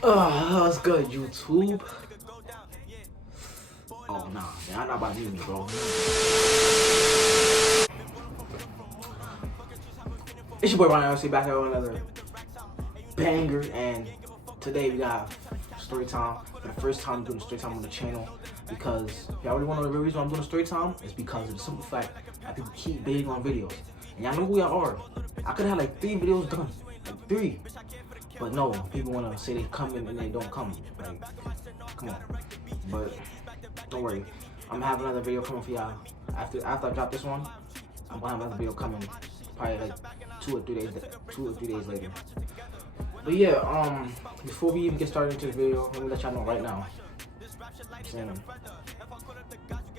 What's good, YouTube? Oh, nah, man, I'm not about to mute me, bro. It's your boy Ryan LC back here with another banger, and today we got story time for the first time doing story time on the channel. Because y'all really want to know the reason why I'm doing story time? It's because of the simple fact that people keep begging on videos, and y'all know who y'all are. I could have like 3 videos done, like 3. But no, people want to say they come in and they don't come. Like, come on. But don't worry, I'm gonna have another video coming for y'all. After I drop this one, I'm gonna have another video coming probably like 2 or 3 days later. But yeah, before we even get started into the video, let me let y'all know right now.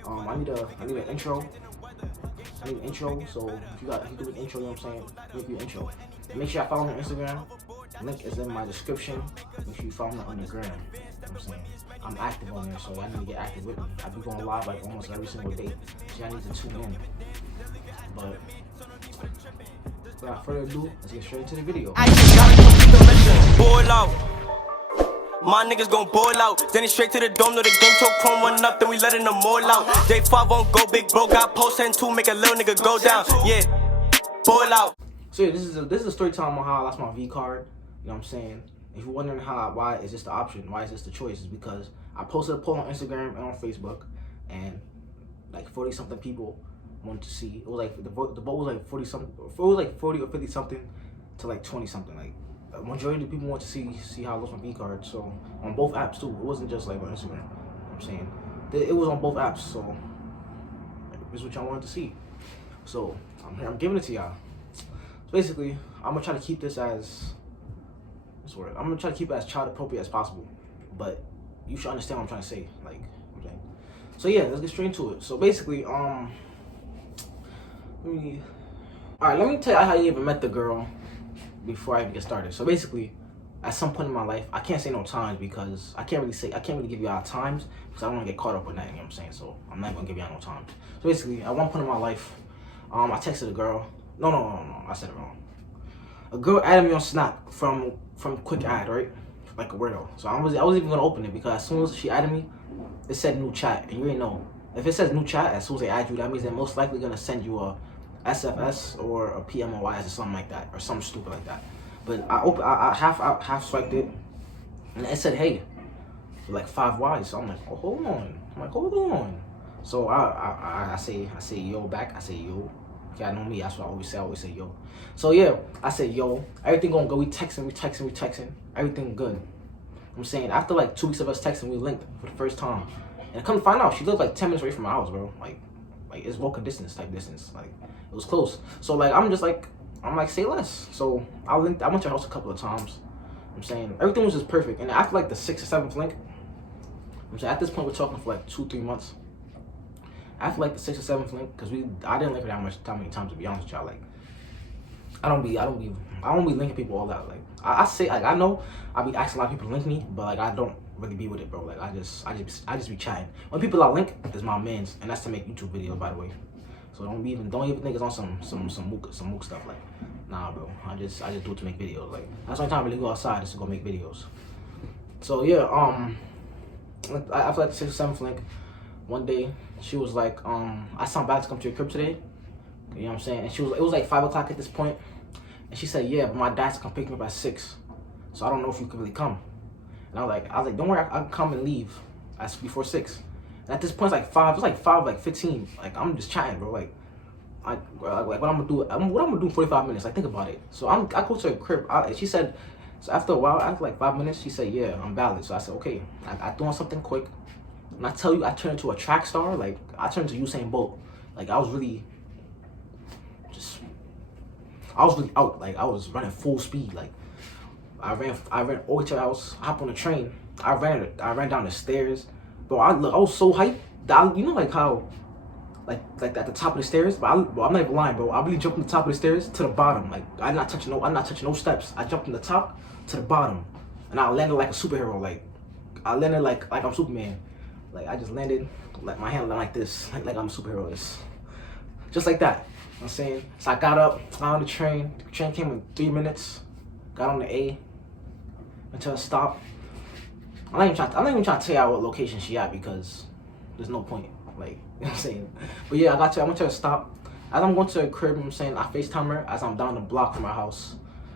I need an intro. I need an intro. So if you do an intro, you know what I'm saying? Make you an intro. Make sure I follow me on Instagram. Link is in my description. Make sure you follow me on the gram. You know what I'm saying? I'm active on there, so y'all need to get active with me. I be going live like almost every single day, so y'all need to tune in. But without further ado, let's get straight into the video. I just gotta complete the mission. Boil out. My niggas gon' boil out. Then it's straight to the dome. Know the game took chrome 1 up, then we letting them all out. J5 won't go big, bro. Got post and 2, make a little nigga go down. Yeah, boil out. So yeah, this is a story time on how I lost my V card. You know what I'm saying? If you're wondering why is this the option, why is this the choice, is because I posted a poll on Instagram and on Facebook, and like 40 something people wanted to see. It was like the vote was like 40 something. It was like 40 or 50 something to like 20 something. Like the majority of the people want to see how I lost my V card. So on both apps too. It wasn't just like on Instagram. You know what I'm saying it was on both apps. So this is what y'all wanted to see. So I'm giving it to y'all. So basically, I'm gonna try to keep this as I'm gonna try to keep it as child appropriate as possible, but you should understand what I'm trying to say. Like, okay. So yeah, let's get straight into it. So basically, let me tell you how I even met the girl before I even get started. So basically, at some point in my life, I can't say no times because I can't really give y'all times because I don't want to get caught up with that. You know what I'm saying? So I'm not gonna give y'all no times. So basically, at one point in my life, I texted a girl. No, I said it wrong. A girl added me on Snap from quick add, right? Like a weirdo. So I was even gonna open it because as soon as she added me, it said new chat, and you already know if it says new chat as soon as they add you, that means they're most likely gonna send you a SFS or a PMOIS or something like that, or something stupid like that. But I half swiped it, and it said hey, like 5 Ys. So I'm like, oh, hold on. So I say yo back. I say yo. Y'all know me, that's what I always say yo. So yeah, I said yo, everything gonna go, we texting, everything good. I'm saying after like 2 weeks of us texting, we linked for the first time. And come to find out, she lived like 10 minutes away from my house, bro. Like it's walking distance type distance. Like it was close. So like I'm like say less. So I went to her house a couple of times. I'm saying everything was just perfect. And after like the 6th or 7th link, I'm saying at this point we're talking for like 2-3 months. After like the 6th or 7th link, because I didn't link her that many times, to be honest with y'all. Like I don't be linking people all that. Like I say, like I know I be asking a lot of people to link me, but like I don't really be with it, bro. Like I just be chatting. When people I link is my mans, and that's to make YouTube videos, by the way. So don't even think it's on some mook stuff. Like nah, bro. I just do it to make videos. Like that's the only time I really go outside is to go make videos. So yeah, after like the 6th or 7th link, one day she was like, I sound bad to come to your crib today. You know what I'm saying? And it was like 5 o'clock at this point. And she said, yeah, but my dad's gonna pick me up at 6. So I don't know if you can really come. And I was like, don't worry, I can come and leave before 6. And at this point, it's like 5, 15. Like, I'm just chatting, bro. Like what I'm gonna do in 45 minutes. Like, think about it. So I go to her crib. She said, so after a while, after like 5 minutes, she said, yeah, I'm valid. So I said, okay. I threw on something quick. And I tell you, I turned into a track star. Like, I turned into Usain Bolt. Like, I was really out. Like, I was running full speed. Like, I ran over to her house, hopped on the train. I ran down the stairs. Bro, I was so hyped. You know, like how, like at the top of the stairs. But I'm not even lying, bro. I really jumped from the top of the stairs to the bottom. Like, I'm not touching no steps. I jumped from the top to the bottom, and I landed like a superhero. Like, I landed like I'm Superman. Like I just landed, like my hand like this, like I'm a superhero. Just like that. I'm saying, so I got up, got on the train. The train came in 3 minutes. Got on the A until it stopped. I'm not even trying to tell y'all what location she at because there's no point. Like, you know what I'm saying? But yeah, I went to a stop. As I'm going to her crib, you know what I'm saying, I FaceTime her as I'm down the block from her house.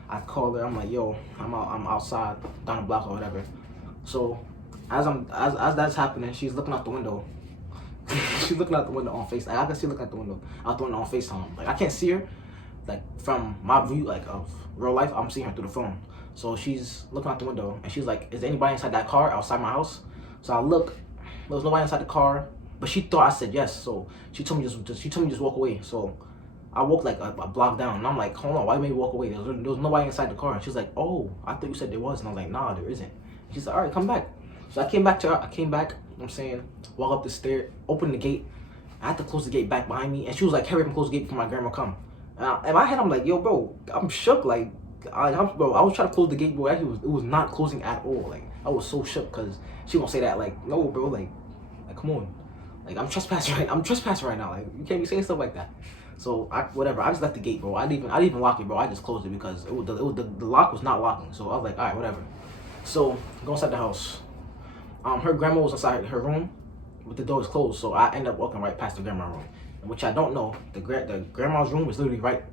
I call her, I'm like, yo, I'm outside, down the block or whatever. So as that's happening, she's looking out the window. She's looking out the window on FaceTime. I can see her looking out the window on FaceTime. Like I can't see her, like from my view, like of real life. I'm seeing her through the phone. So she's looking out the window and she's like, is there anybody inside that car outside my house? So I look, there was nobody inside the car, but she thought I said yes. So she told me just walk away. So I walked like a block down and I'm like, hold on, why you made me walk away? There was nobody inside the car. And she's like, oh, I thought you said there was. And I was like, nah, there isn't. She's like, all right, come back. So I came back to her. You know what I'm saying, walk up the stairs, open the gate. I had to close the gate back behind me. And she was like, hurry up and close the gate before my grandma come. And in my head, I'm like, yo, bro, I'm shook. Like, I was trying to close the gate, bro. Actually, it was not closing at all. Like, I was so shook because she gonna say that, like, no, bro, like come on. Like, I'm trespassing right now. Like, you can't be saying stuff like that. So, whatever. I just left the gate, bro. I didn't even lock it, bro. I just closed it because the lock was not locking. So, I was like, all right, whatever. So, go inside the house. Her grandma was inside her room with the doors closed. So, I ended up walking right past the grandma's room. Which I don't know. The grandma's room is literally right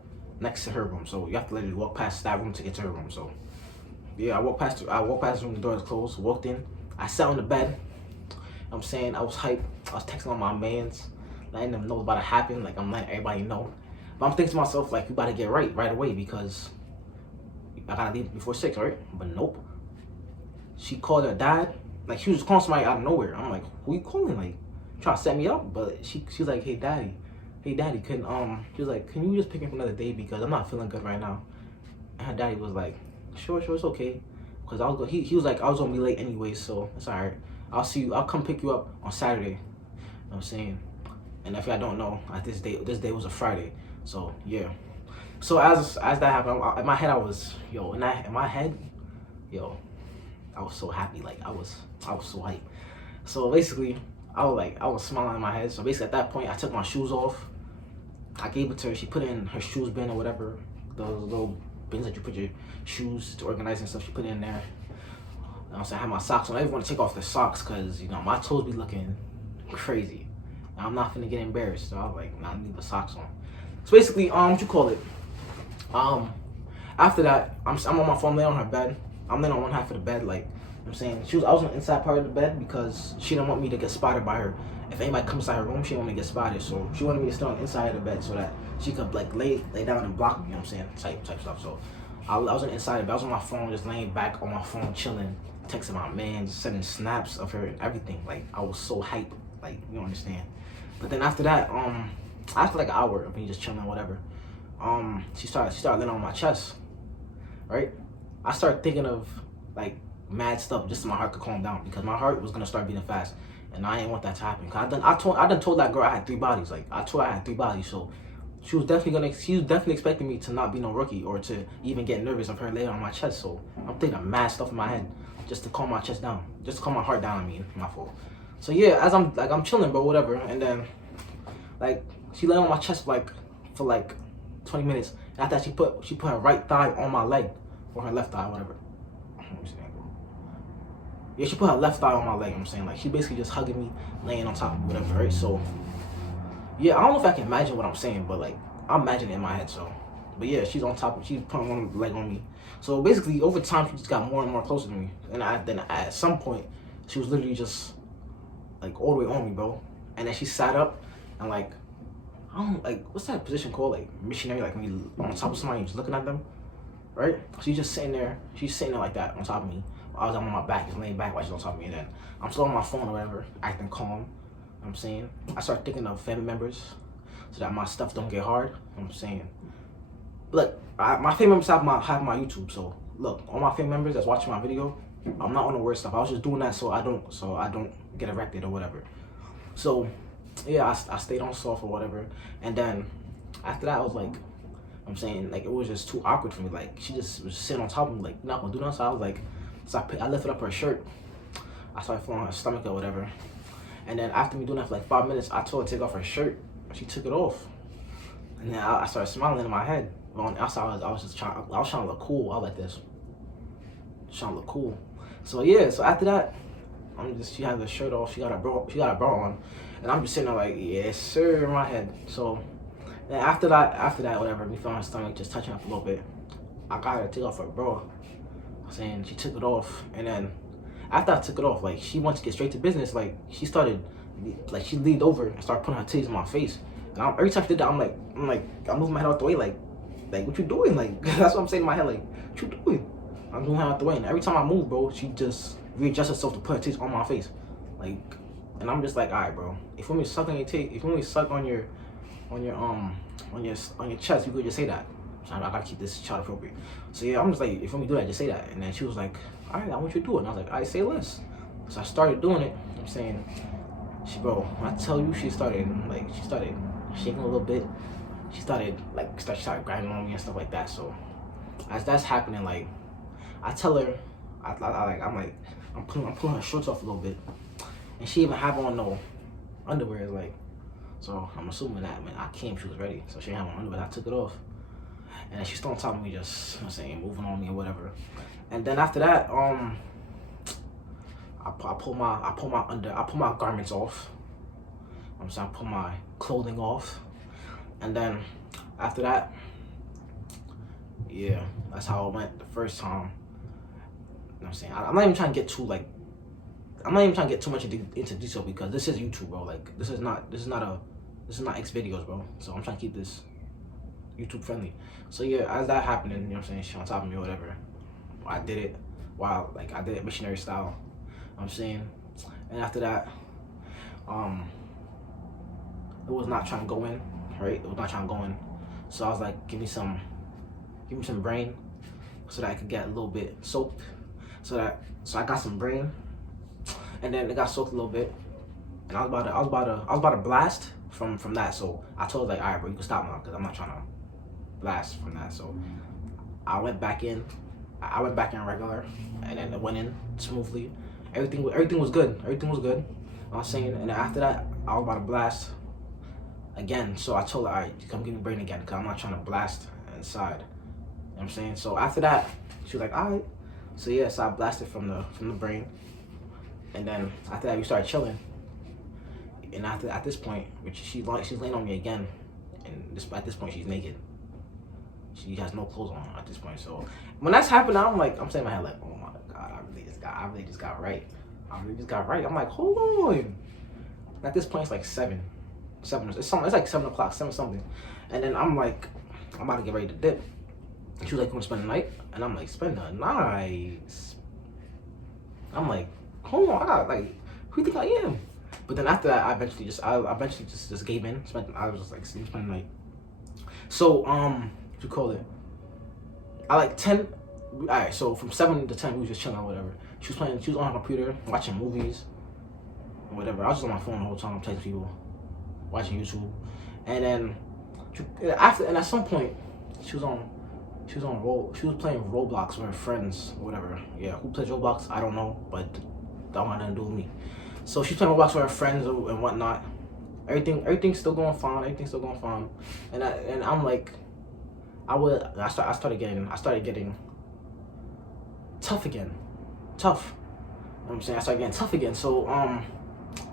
next to her room. So, you have to literally walk past that room to get to her room. So, yeah, I walked past the room, the door is closed, walked in. I sat on the bed. I'm saying, I was hyped. I was texting all my mans, letting them know what's about to happen. Like, I'm letting everybody know. But I'm thinking to myself, like, you about to get right away because I gotta leave before 6, right? But nope. She called her dad. Like, she was calling somebody out of nowhere. I'm like, who you calling? Like, trying to set me up? But she's like, hey, daddy, she was like, can you just pick up another day because I'm not feeling good right now? And her daddy was like, sure, it's okay. Because he was like, I was gonna be late anyway, so it's all right. I'll come pick you up on Saturday. You know what I'm saying? And if y'all don't know, this day was a Friday. So yeah. So as that happened, in my head I was, I was so happy. Like I was so hyped. So basically, I was smiling in my head. So basically at that point I took my shoes off. I gave it to her. She put it in her shoes bin or whatever. Those little bins that you put your shoes to organize and stuff. She put it in there. You know, so I had my socks on. I didn't want to take off the socks because, my toes be looking crazy. And I'm not finna get embarrassed. So I was like, nah, I need the socks on. So basically, after that, I'm on my phone laying on her bed. I'm laying on one half of the bed, like, you know what I'm saying? I was on the inside part of the bed because she didn't want me to get spotted by her. If anybody comes inside her room, she didn't want me to get spotted. So she wanted me to stay on the inside of the bed so that she could, like, lay down and block me, you know what I'm saying? Type stuff. So I was on the inside of the bed. I was on my phone, just laying back on my phone, chilling. Texting my man, just sending snaps of her and everything. Like I was so hyped, like you don't understand. But then after that, after like an hour of me just chilling, whatever, she started laying on my chest, right? I started thinking of like mad stuff just so my heart could calm down because my heart was gonna start beating fast, and I didn't want that to happen. Cause I done told that girl I had 3 bodies. Like I told her I had 3 bodies, so she was definitely expecting me to not be no rookie or to even get nervous of her laying on my chest. So I'm thinking of mad stuff in my head. Just to calm my chest down, just to calm my heart down. My fault. So yeah, as I'm chilling, bro, whatever. And then, like, she lay on my chest for 20 minutes. And after that, she put her right thigh on my leg, or her left thigh, whatever. Yeah, she put her left thigh on my leg. You know what I'm saying, like, she basically just hugging me, laying on top of me, whatever, right? So yeah, I don't know if I can imagine what I'm saying, but like I'm imagining it in my head. So, but yeah, she's on top. She's putting one leg on me. So basically, over time, she just got more and more closer to me. And then at some point, she was literally just like all the way on me, bro. And then she sat up and like, I don't like, what's that position called? Like missionary, like when you on top of somebody, you're just looking at them, right? She's just sitting there. She's sitting there like that on top of me. I'm on my back, just laying back while she's on top of me. And then I'm still on my phone or whatever, acting calm. You know what I'm saying? I start thinking of family members so that my stuff don't get hard. You know what I'm saying? Look, my family members have my YouTube, so look, all my family members that's watching my video, I'm not on the weird stuff. I was just doing that so I don't get erected or whatever. So yeah, I stayed on soft or whatever, and then after that I was like, I'm saying, like, it was just too awkward for me. Like she just was sitting on top of me, like not gonna do nothing. So I was like, I lifted up her shirt. I started feeling her stomach or whatever, and then after me doing that for like 5 minutes, I told her to take off her shirt. She took it off. And then I started smiling in my head. On the outside, I was trying to look cool. I was like this, trying to look cool. So yeah, so after that, she had the shirt off. She got a bra on, and I'm just sitting there like, yes sir, in my head. So then after that, whatever, we found her stomach just touching up a little bit. I got her to take off her bra. Saying she took it off, and then after I took it off, like she wanted to get straight to business. Like she started, like she leaned over and started putting her titties in my face. And every time she did that, I'm moving my head out the way, like what you doing? Like that's what I'm saying in my head, like what you doing? I'm moving her out the way, and every time I move, bro, she just readjusts herself to put her titties on my face, like. And I'm just like, all right, bro. If you want me to suck on your titty, if you want me to suck on your chest, you could just say that. So I gotta keep this child appropriate. So yeah, I'm just like, if you want me to do that, just say that. And then she was like, all right, I want you to do it. And I was like, all right, say less. So I started doing it. I'm saying, bro, when I tell you, she started shaking a little bit. She started grinding on me and stuff like that. So as that's happening, like I tell her, I'm pulling her shorts off a little bit, and she even have on no underwear, like. So I'm assuming that when I came, she was ready. So she didn't have on underwear. I took it off. And she's still on top of me, just moving on me or whatever. And then after that, I pull my garments off. I pull my clothing off. And then after that, yeah, that's how it went the first time. You know what I'm saying? I'm not even trying to get too much into detail because this is YouTube, bro. Like this is not X videos, bro. So I'm trying to keep this YouTube friendly. So yeah, as that happening, you know what I'm saying, she on top of me or whatever. I did it I did it missionary style. You know what I'm saying? And after that, it was not trying to go in, right? It was not trying to go in. So I was like, give me some brain so that I could get a little bit soaked. So I got some brain, and then it got soaked a little bit. And I was about to blast from that. So I told her like, all right, bro, you can stop now because I'm not trying to blast from that. So I went back in regular, and then it went in smoothly. Everything was good. I was saying, and then after that, I was about to blast again. So I told her, all right, come give me brain again because I'm not trying to blast inside. You know what I'm saying? So after that, she was like, all right. So yeah, so I blasted from the brain, and then after that, we started chilling. And at this point, she's laying on me again, and at this point she's naked. She has no clothes on at this point. So when that's happening, I'm saying in my head like, oh my god, I really just got right. I'm like, hold on. At this point, it's like seven. It's like 7 o'clock, 7 something. And then I'm like, I'm about to get ready to dip. And she was like, you want to spend the night? And I'm like, spend the night? I'm like, hold on, I got like, who do you think I am? But then after that, I eventually just gave in. I was just like, spend the night. So what you call it? I like 10. All right, so from 7 to 10, we was just chilling or whatever. She was on her computer watching movies, or whatever. I was just on my phone the whole time, texting people, watching YouTube, and then at some point, she was playing Roblox with her friends, or whatever. Yeah, who plays Roblox? I don't know, but that don't have nothing to do with me. So she's playing Roblox with her friends and whatnot. Everything's still going fine. And I'm like, I started getting tough again. You know what I'm saying? I started getting tough again. So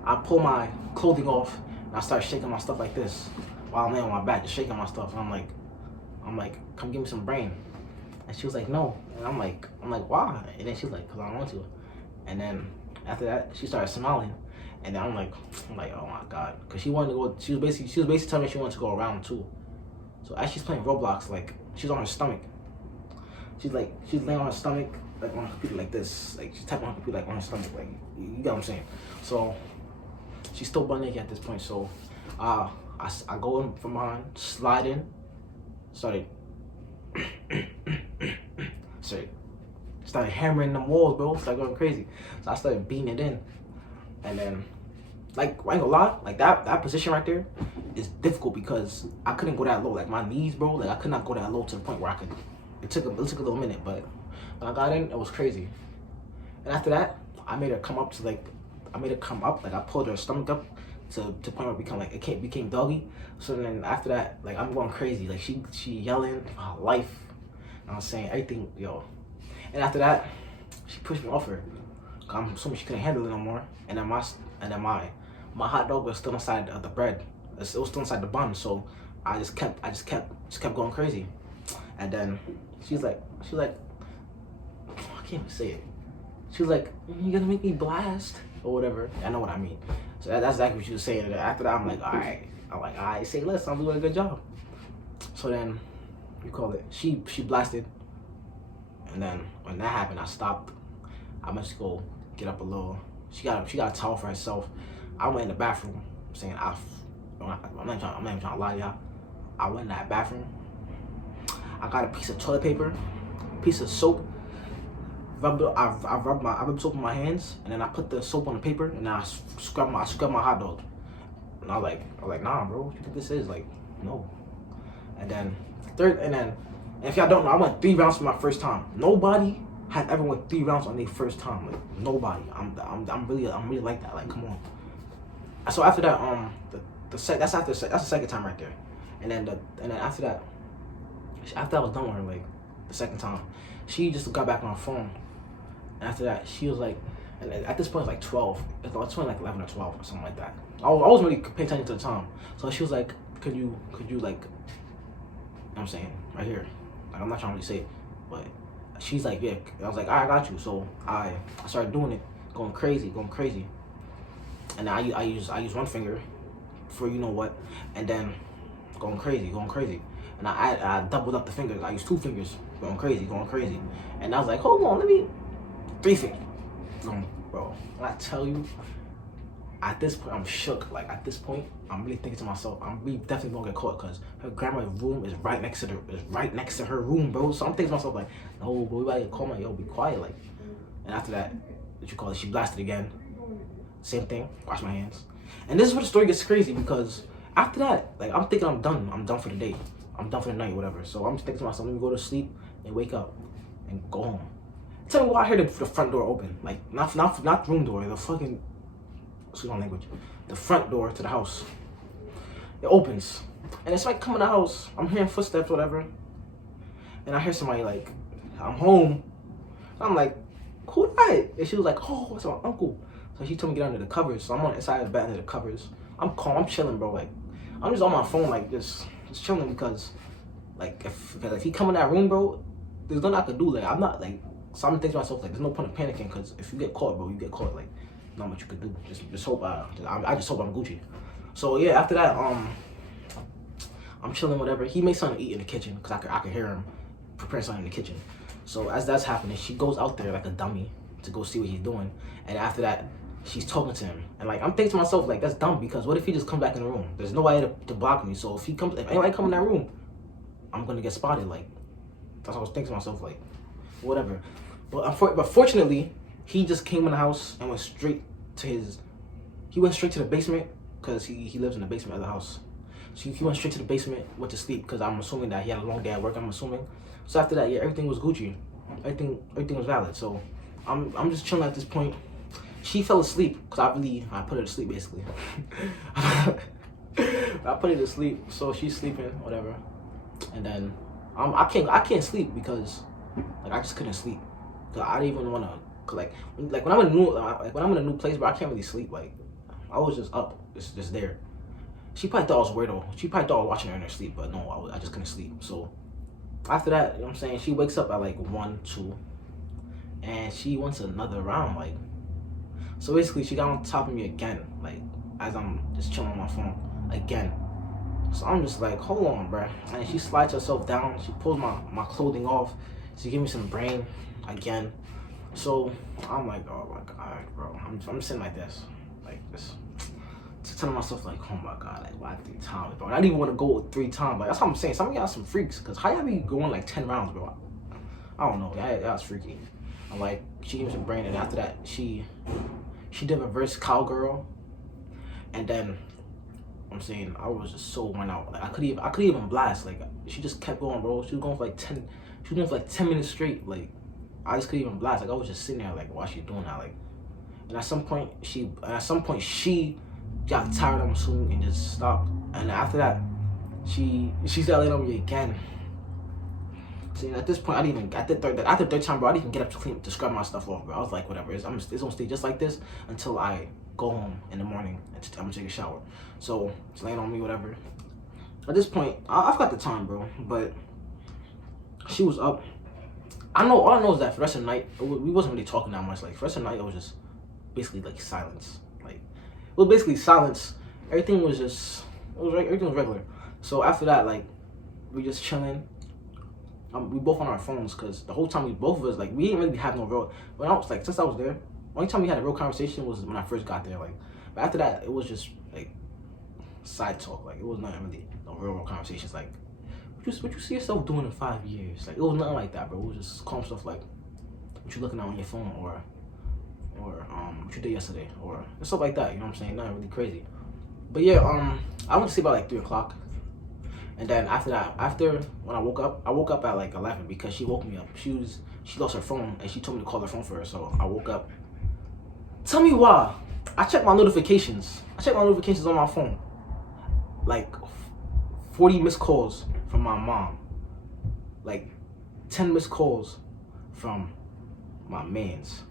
I pull my clothing off and I start shaking my stuff like this while I'm laying on my back, just shaking my stuff. And I'm like, come give me some brain. And she was like, no. And I'm like, why? And then she was like, cause I don't want to. And then after that, she started smiling. And then I'm like, oh my god, cause she wanted to go. She was basically telling me she wanted to go around too. So as she's playing Roblox, like she's on her stomach. She's laying on her stomach, like on her computer like this. Like she's typing on her computer like on her stomach, like you get what I'm saying. So she's still butt naked at this point. So I go in from behind, slide in, started hammering them walls, bro. Started going crazy. So I started beating it in. And then, like, I ain't gonna lie, like that position right there is difficult because I couldn't go that low. Like my knees, bro, like I could not go that low to the point where I could. It took a little minute, but when I got in, it was crazy. And after that, I made her come up. Like I pulled her stomach up to the point where it became doggy. So then after that, like I'm going crazy. Like she yelling for her life. You know what I'm saying everything, yo. And after that, she pushed me off her. I'm assuming she couldn't handle it no more. And then my hot dog was still inside of the bread. It was still inside the bun. So I just kept going crazy. And then she's like, I can't even say it. She was like, "You gonna make me blast or whatever?" I know what I mean. So that's exactly what she was saying. And after that, I'm like, all right, say less. I'm doing a good job. So then, you call it. She blasted, and then when that happened, I stopped. I went to go get up a little. She got a towel for herself. I went in the bathroom. I'm not even trying to lie to y'all. I went in that bathroom. I got a piece of toilet paper, piece of soap. I rubbed soap on my hands, and then I put the soap on the paper, and then I scrubbed my hot dog. And I was like, nah, bro, what you think this is? Like, no. And then if y'all don't know, I went 3 rounds for my first time. Nobody had ever went 3 rounds on their first time. Like, nobody. I'm really like that. Like, come on. So after that, that's the second time right there. And then after that, after I was done with her, like the second time, she just got back on her phone. And after that, she was like, and at this point it's like 12. It's only like 11 or 12 or something like that. I wasn't really paying attention to the time. So she was like, could you like, you know what I'm saying, right here. Like, I'm not trying to really say it, but she's like, yeah. I was like, I got you. So I started doing it, going crazy. And I use one finger for you know what, and then going crazy. And I doubled up the fingers. I used 2 fingers, going crazy. And I was like, hold on, let me 3 fingers. Bro, when I tell you, at this point, I'm shook. Like, at this point, I'm really thinking to myself, I'm really definitely gonna get caught, because her grandma's room is right next to her room, bro. So I'm thinking to myself, like, no, bro, we gotta get caught, man. Yo, be quiet, like. And after that, she blasted again. Same thing, wash my hands. And this is where the story gets crazy, because after that, like, I'm thinking I'm done for the day. I'm done for the night, whatever. So I'm just thinking to myself, let me go to sleep and wake up and go home. Tell me why I heard the front door open. Like, not the room door, the fucking, excuse my language, the front door to the house. It opens. And it's like coming to the house. I'm hearing footsteps, whatever. And I hear somebody like, I'm home. I'm like, who that? And she was like, oh, it's my uncle. So she told me to get under the covers. So I'm on the side of the bed under the covers. I'm calm, I'm chilling, bro. Like, I'm just on my phone, like, just chilling, because, like, if he come in that room, bro, there's nothing I can do. Like, I'm not, like, so I'm thinking to myself, like, there's no point in panicking, because if you get caught, bro, you get caught. Like, not much you could do. Just hope I just hope I'm Gucci. So yeah, after that, I'm chilling, whatever. He made something to eat in the kitchen, because I could hear him preparing something in the kitchen. So as that's happening, she goes out there like a dummy to go see what he's doing. And after that, she's talking to him. And like, I'm thinking to myself, like, that's dumb, because what if he just comes back in the room? There's nobody to block me. So if anybody come in that room, I'm gonna get spotted. Like, that's what I was thinking to myself, like, whatever. But fortunately, he just came in the house and went straight to the basement, because he lives in the basement of the house. So he went straight to the basement, went to sleep, because I'm assuming that he had a long day at work, I'm assuming. So after that, yeah, everything was Gucci. Everything was valid. So I'm just chilling at this point. She fell asleep, because I put her to sleep, basically. I put her to sleep, so she's sleeping, whatever. And then I can't sleep, because like, I just couldn't sleep. Cause I didn't even wanna, like when I'm in a new place, bro, I can't really sleep. Like, I was just up, just there. She probably thought I was weird, though. She probably thought I was watching her in her sleep, but no, I just couldn't sleep. So after that, you know what I'm saying, she wakes up at like 1, 2, and she wants another round, like. So basically, she got on top of me again, like, as I'm just chilling on my phone again. So I'm just like, hold on, bruh. And she slides herself down. She pulls my clothing off. She gives me some brain again. So I'm like, oh my God, bro. I'm sitting like this, just telling myself, like, oh my God, like, why 3 times, bro? And I didn't even want to go 3 times. Like, that's what I'm saying. Some of y'all some freaks, because how y'all be going like 10 rounds, bro? I don't know. That was freaky. I'm like, she gave me some brain, and after that, she did reverse cowgirl, and then I'm saying, I was just so worn out. Like, I could even blast. Like, she just kept going, bro. She was going for like 10 minutes straight. Like, I just couldn't even blast. Like, I was just sitting there, like, why she doing that? Like, and at some point she got tired, I'm assuming, and just stopped. And after that, she started laying on me again. See, at this point, I didn't even after the third time, bro, I didn't even get up to scrub my stuff off, bro. I was like, whatever, it's gonna stay just like this until I go home in the morning and I'm gonna take a shower. So it's laying on me, whatever. At this point, I've got the time, bro, but she was up. All I know is that for the rest of the night, we wasn't really talking that much. Like, for the rest of the night, it was just basically like silence. Like, it was basically silence. Everything was regular. So after that, like, we just chilling. We both on our phones, because the whole time both of us, like, we didn't really have no real, when I was like, since I was there, only time we had a real conversation was when I first got there. Like, but after that, it was just like side talk. Like, it was not really no real conversations. Like, what you see yourself doing in 5 years? Like, it was nothing like that, bro. It was just calm stuff like what you looking at on your phone, or what you did yesterday, or stuff like that. You know what I'm saying? Not really crazy. But yeah, I went to sleep about like 3 o'clock. And then after that, when I woke up at like 11 because she woke me up. She lost her phone and she told me to call her phone for her. So I woke up. Tell me why. I checked my notifications. On my phone. Like 40 missed calls from my mom. Like 10 missed calls from my mans.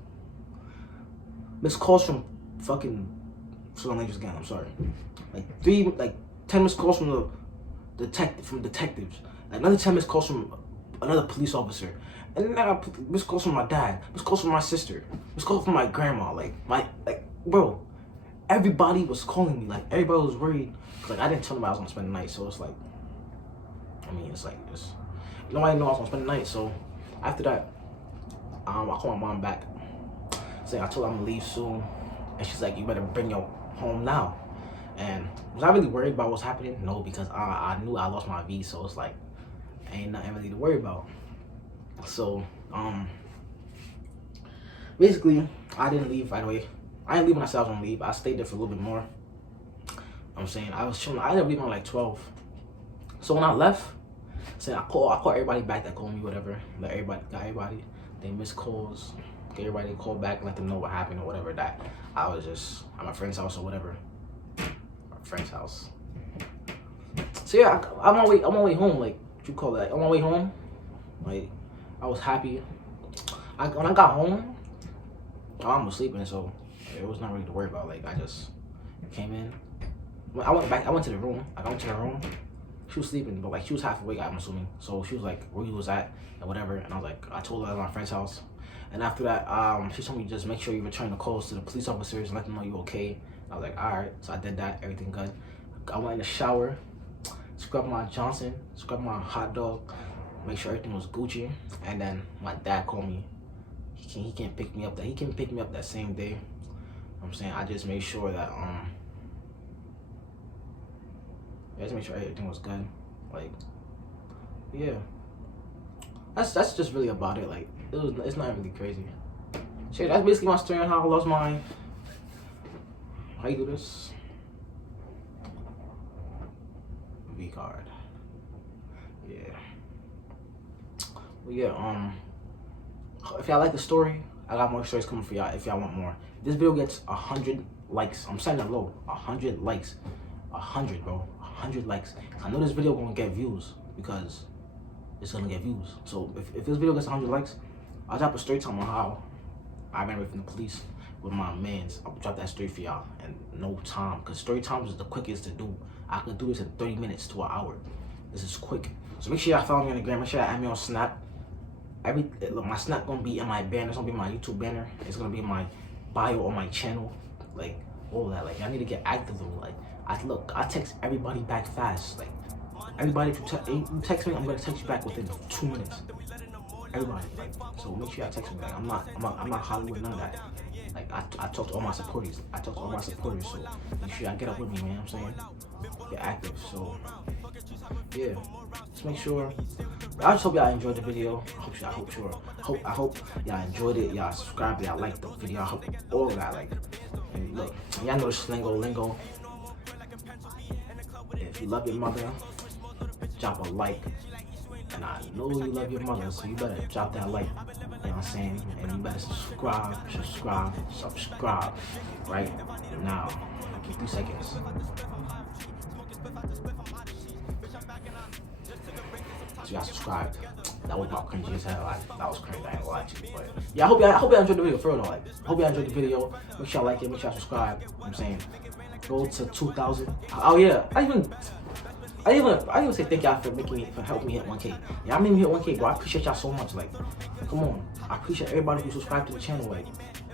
Missed calls from fucking language again. I'm sorry. Like 10 missed calls from detectives, another 10 missed calls from another police officer, and then I got missed calls from my dad, missed calls from my sister, missed calls from my grandma. Bro, everybody was calling me. Like, everybody was worried. Like, I didn't tell them I was gonna spend the night, so it's like, nobody knew I was gonna spend the night. So after that, I called my mom back, saying I told her I'm gonna leave soon, and she's like, you better bring your home now. And was I really worried about what's happening? No, because I knew I lost my V, so it's like, ain't nothing really to worry about. So, basically, I didn't leave right away. I didn't leave when I said I was gonna leave. I stayed there for a little bit more. I'm saying, I was chilling. I ended up leaving at like 12. So when I left, I called everybody back that called me, whatever. Like, everybody, they missed calls. Get everybody to call back, let them know what happened or whatever, that I was just at my friend's house or whatever. Friend's house. So yeah, I'm on my way home. Like, what you call that? On my way home, like, I was happy. When I got home, my mom was sleeping, so it was not really to worry about. Like, I just came in. When I went back. I went to the room. I went to her room. She was sleeping, but like, she was half awake, I'm assuming. So she was like, where you was at and whatever. And I was like, I told her I was at my friend's house. And after that, she told me to just make sure you return the calls to the police officers and let them know you're okay. I was like, all right. So I did that. Everything good. I went in the shower, scrubbed my Johnson, scrubbed my hot dog, make sure everything was Gucci. And then my dad called me. He can't pick me up. He can pick me up that same day. You know what I'm saying, I just made sure that just make sure everything was good. Like, yeah. That's just really about it. Like, it's not really crazy. Shit, that's basically my story on how I lost my. How you do this? V card. Yeah. Well, yeah. If y'all like the story, I got more stories coming for y'all. If y'all want more, if this video gets 100 likes, I'm setting it low. 100 likes, 100, bro. 100 likes. I know this video gonna get views because it's gonna get views. So if this video gets 100 likes, I'll drop a story time on how I ran away from the police with my mans. I'll drop that story for y'all in no time, because story times is the quickest to do. I can do this in 30 minutes to an hour. This is quick. So make sure y'all follow me on the gram. Make sure y'all add me on Snap. Look, my Snap gonna be in my banner. It's gonna be my YouTube banner. It's gonna be my bio on my channel. Like, all that. Like, I need to get active with me. Like, I text everybody back fast. Like, everybody, if you text me, I'm gonna text you back within 2 minutes. Everybody. Like, so make sure y'all text me. Like, I'm not Hollywood, none of that. Like, I talk to all my supporters. So make sure y'all get up with me, man. I'm saying, get active. So yeah, just make sure. I just hope y'all enjoyed the video. I hope y'all enjoyed it. Y'all subscribed. Y'all liked the video. I hope all of that. Like, and look, y'all know this lingo. If you love your mother, drop a like. And I know you love your mother, so you better drop that like. You know what I'm saying? And you better subscribe right now. Give 3 seconds. So y'all subscribed. That was about cringy as hell. That was cringy. I ain't gonna lie to you, but yeah, I hope y'all enjoyed the video for real though. Like, I hope y'all enjoyed the video. Make sure y'all like it. Make sure y'all subscribe. You know what I'm saying, go to 2,000. Oh yeah, I didn't even say thank y'all for helping me hit 1K. Y'all made me hit 1K, bro. I appreciate y'all so much. Like, come on. I appreciate everybody who subscribed to the channel. Like,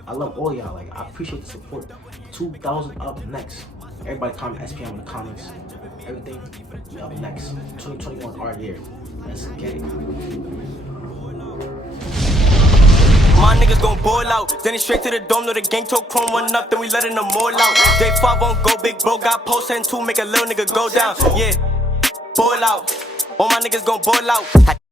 I love all y'all. Like, I appreciate the support. 2,000 up next. Everybody comment SPM in the comments. Everything we up next. 2021 our year. Let's get it. My niggas gon' ball out, then it's straight to the dome. No, the gang told Chrome 1 up, then we letting them all out. J5 won't go big, bro. Got post and 2, make a little nigga go down. Yeah, ball out. All my niggas gon' ball out.